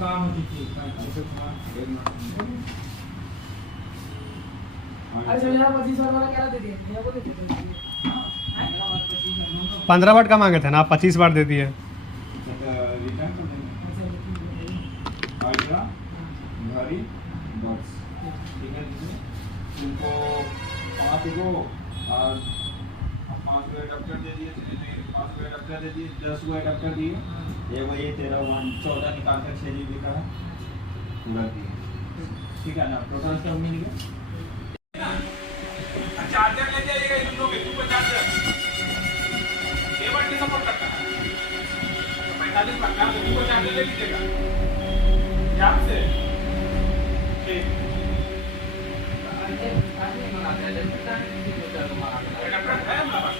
काम होती थी अरे चल यार 25 वाला क्या दे दिए भैया को दे दिए 15 वाट का मांगे थे ना, आप 25 वाट दे दिए। रिटर्न कर देंगे अल्ट्रा घड़ी बॉक्स, ठीक है। तुमको 5 गो और 5 गो एडाप्टर दे दिए, 5 गो एडाप्टर दे दिए, 10 गो एडाप्टर दिए। एगो ये तेरा 14 निकाल कर 6 GB का है पूरा दिए, ठीक है ना। टोटल सब मिल गया। चार्जर ले जाइएगा इन लोग के सुपर चार्जर केबल के सपोर्ट करता है 45 वाट का सुपर चार्जर ले लीजिएगा यहाँ से ठीक एडाप्टर है हमारे पास।